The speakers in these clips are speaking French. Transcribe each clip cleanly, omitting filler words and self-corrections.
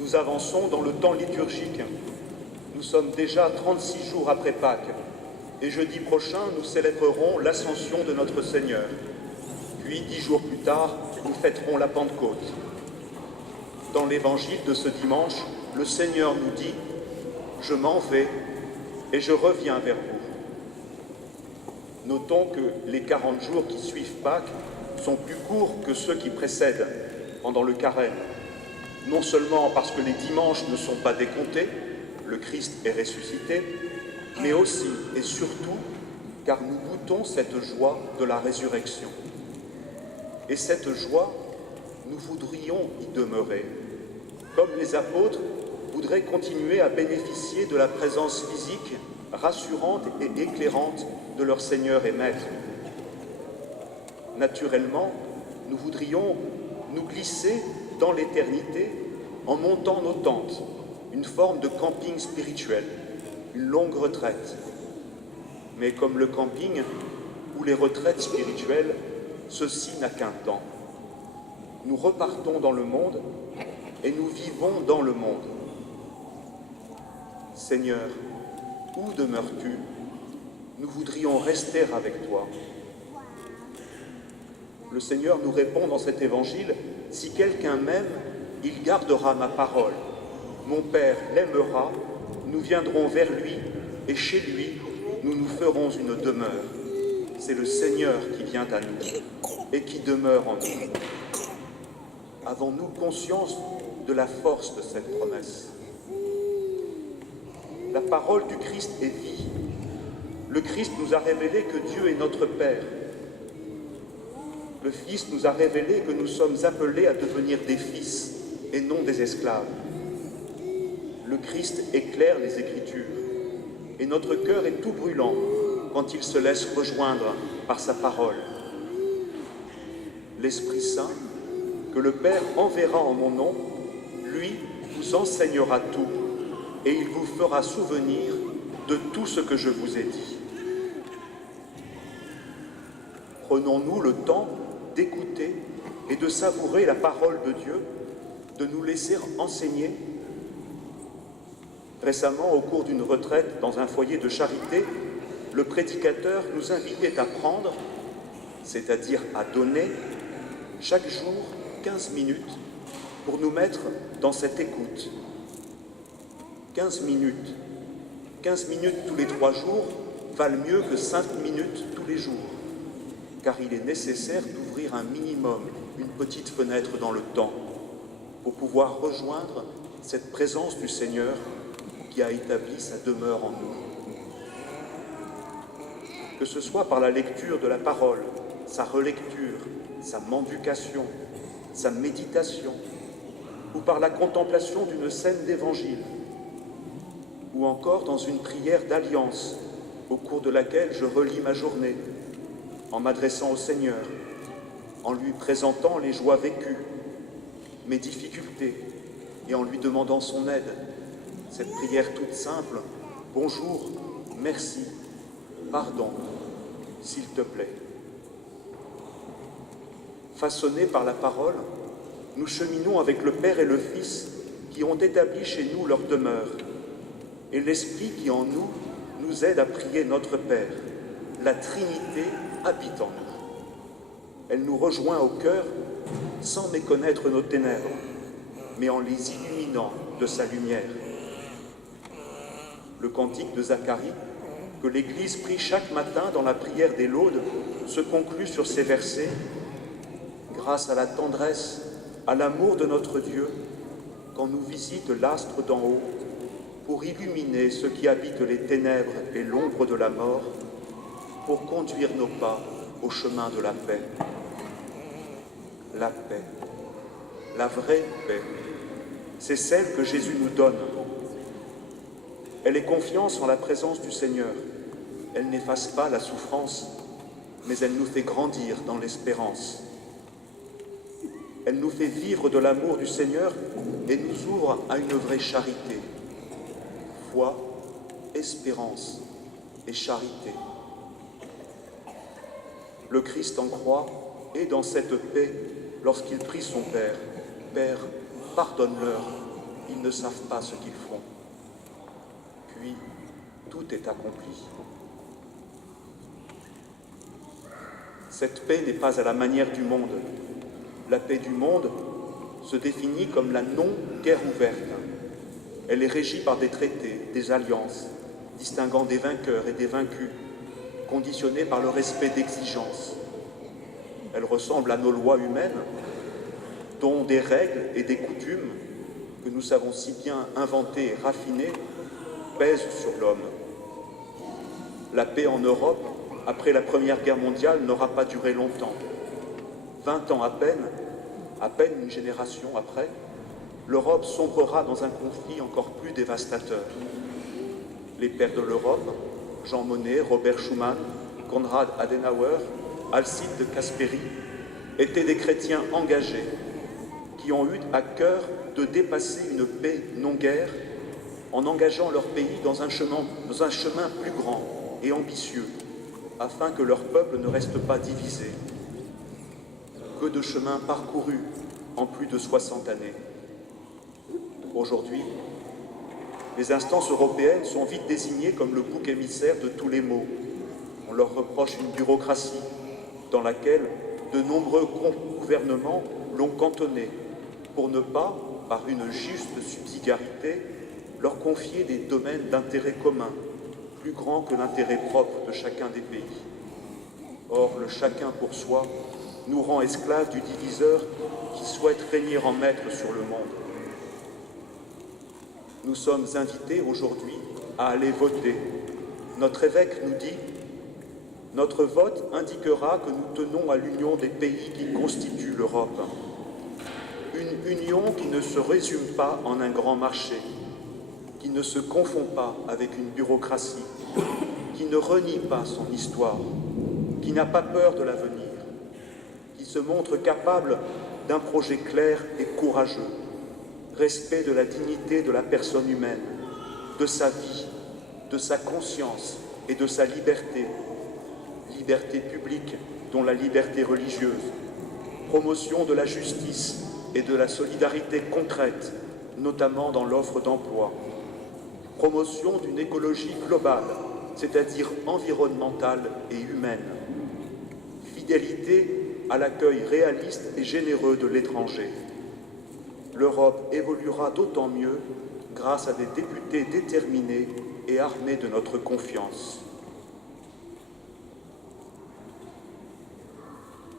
Nous avançons dans le temps liturgique. Nous sommes déjà 36 jours après Pâques, et jeudi prochain, nous célébrerons l'Ascension de notre Seigneur. Puis, 10 jours plus tard, nous fêterons la Pentecôte. Dans l'évangile de ce dimanche, le Seigneur nous dit « Je m'en vais et je reviens vers vous ». Notons que les 40 jours qui suivent Pâques sont plus courts que ceux qui précèdent, pendant le carême. Non seulement parce que les dimanches ne sont pas décomptés, le Christ est ressuscité, mais aussi et surtout car nous goûtons cette joie de la résurrection. Et cette joie, nous voudrions y demeurer, comme les apôtres voudraient continuer à bénéficier de la présence physique, rassurante et éclairante de leur Seigneur et Maître. Naturellement, nous voudrions nous glisser dans l'éternité en montant nos tentes, une forme de camping spirituel, une longue retraite. Mais comme le camping ou les retraites spirituelles, ceci n'a qu'un temps. Nous repartons dans le monde et nous vivons dans le monde. Seigneur, où demeures-tu? Nous voudrions rester avec toi. Le Seigneur nous répond dans cet évangile, « Si quelqu'un m'aime, il gardera ma parole. Mon Père l'aimera, nous viendrons vers lui, et chez lui, nous nous ferons une demeure. » C'est le Seigneur qui vient à nous et qui demeure en nous. Avons-nous conscience de la force de cette promesse? La parole du Christ est vie. Le Christ nous a révélé que Dieu est notre Père. Le Fils nous a révélé que nous sommes appelés à devenir des fils et non des esclaves. Le Christ éclaire les Écritures et notre cœur est tout brûlant quand il se laisse rejoindre par sa parole. L'Esprit Saint, que le Père enverra en mon nom, lui vous enseignera tout et il vous fera souvenir de tout ce que je vous ai dit. Prenons-nous le temps d'écouter et de savourer la parole de Dieu, de nous laisser enseigner. Récemment, au cours d'une retraite dans un foyer de charité, le prédicateur nous invitait à prendre, c'est-à-dire à donner, chaque jour 15 minutes pour nous mettre dans cette écoute. 15 minutes. 15 minutes tous les 3 jours valent mieux que 5 minutes tous les jours, car il est nécessaire d'ouvrir un minimum, une petite fenêtre dans le temps, pour pouvoir rejoindre cette présence du Seigneur qui a établi sa demeure en nous. Que ce soit par la lecture de la parole, sa relecture, sa mendication, sa méditation, ou par la contemplation d'une scène d'évangile, ou encore dans une prière d'alliance, au cours de laquelle je relis ma journée, en m'adressant au Seigneur, en lui présentant les joies vécues, mes difficultés, et en lui demandant son aide. Cette prière toute simple, « Bonjour, merci, pardon, s'il te plaît ». Façonnés par la parole, nous cheminons avec le Père et le Fils qui ont établi chez nous leur demeure, et l'Esprit qui en nous nous aide à prier notre Père. La Trinité habite en nous. Elle nous rejoint au cœur sans méconnaître nos ténèbres, mais en les illuminant de sa lumière. Le cantique de Zacharie, que l'Église prie chaque matin dans la prière des laudes, se conclut sur ces versets. Grâce à la tendresse, à l'amour de notre Dieu, quand nous visite l'astre d'en haut, pour illuminer ceux qui habitent les ténèbres et l'ombre de la mort, pour conduire nos pas au chemin de la paix. La paix, la vraie paix, c'est celle que Jésus nous donne. Elle est confiance en la présence du Seigneur. Elle n'efface pas la souffrance, mais elle nous fait grandir dans l'espérance. Elle nous fait vivre de l'amour du Seigneur et nous ouvre à une vraie charité. Foi, espérance et charité. Le Christ en croix est dans cette paix lorsqu'il prie son Père. « Père, pardonne-leur, ils ne savent pas ce qu'ils font. Puis, tout est accompli. Cette paix n'est pas à la manière du monde. La paix du monde se définit comme la non-guerre ouverte. Elle est régie par des traités, des alliances, distinguant des vainqueurs et des vaincus, conditionnée par le respect d'exigences. Elle ressemble à nos lois humaines, dont des règles et des coutumes que nous savons si bien inventer et raffiner pèsent sur l'homme. La paix en Europe, après la Première Guerre mondiale, n'aura pas duré longtemps. 20 ans à peine une génération après, l'Europe sombrera dans un conflit encore plus dévastateur. Les pères de l'Europe, Jean Monnet, Robert Schuman, Konrad Adenauer, Alcide de Gasperi, étaient des chrétiens engagés qui ont eu à cœur de dépasser une paix non-guerre en engageant leur pays dans un chemin plus grand et ambitieux, afin que leur peuple ne reste pas divisé. Que de chemins parcourus en plus de 60 années. Aujourd'hui, les instances européennes sont vite désignées comme le bouc émissaire de tous les maux. On leur reproche une bureaucratie dans laquelle de nombreux gouvernements l'ont cantonnée pour ne pas, par une juste subsidiarité, leur confier des domaines d'intérêt commun, plus grands que l'intérêt propre de chacun des pays. Or, le chacun pour soi nous rend esclaves du diviseur qui souhaite régner en maître sur le monde. Nous sommes invités aujourd'hui à aller voter. Notre évêque nous dit « Notre vote indiquera que nous tenons à l'union des pays qui constituent l'Europe. Une union qui ne se résume pas en un grand marché, qui ne se confond pas avec une bureaucratie, qui ne renie pas son histoire, qui n'a pas peur de l'avenir, qui se montre capable d'un projet clair et courageux, respect de la dignité de la personne humaine, de sa vie, de sa conscience et de sa liberté, liberté publique dont la liberté religieuse, promotion de la justice et de la solidarité concrète, notamment dans l'offre d'emploi, promotion d'une écologie globale, c'est-à-dire environnementale et humaine, fidélité à l'accueil réaliste et généreux de l'étranger. L'Europe évoluera d'autant mieux grâce à des députés déterminés et armés de notre confiance.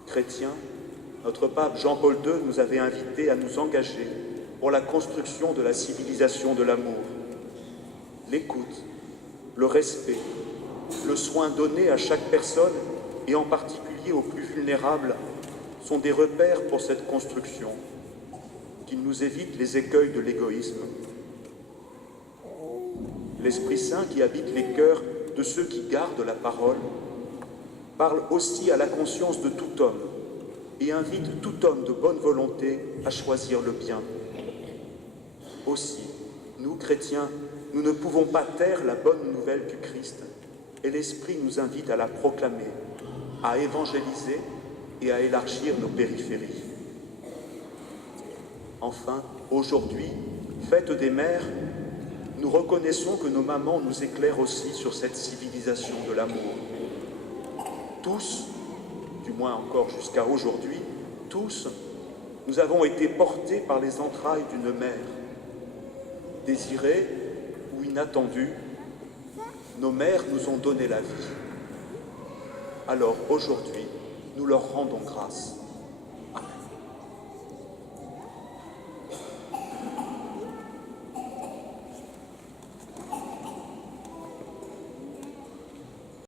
Chrétiens, notre pape Jean-Paul II nous avait invités à nous engager pour la construction de la civilisation de l'amour. L'écoute, le respect, le soin donné à chaque personne et en particulier aux plus vulnérables sont des repères pour cette construction, qu'il nous évite les écueils de l'égoïsme. L'Esprit Saint qui habite les cœurs de ceux qui gardent la parole parle aussi à la conscience de tout homme et invite tout homme de bonne volonté à choisir le bien. Aussi, nous, chrétiens, nous ne pouvons pas taire la bonne nouvelle du Christ et l'Esprit nous invite à la proclamer, à évangéliser et à élargir nos périphéries. Enfin, aujourd'hui, fête des mères, nous reconnaissons que nos mamans nous éclairent aussi sur cette civilisation de l'amour. Tous, du moins encore jusqu'à aujourd'hui, tous, nous avons été portés par les entrailles d'une mère. Désirée ou inattendue, nos mères nous ont donné la vie. Alors aujourd'hui, nous leur rendons grâce.